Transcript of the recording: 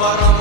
But I'm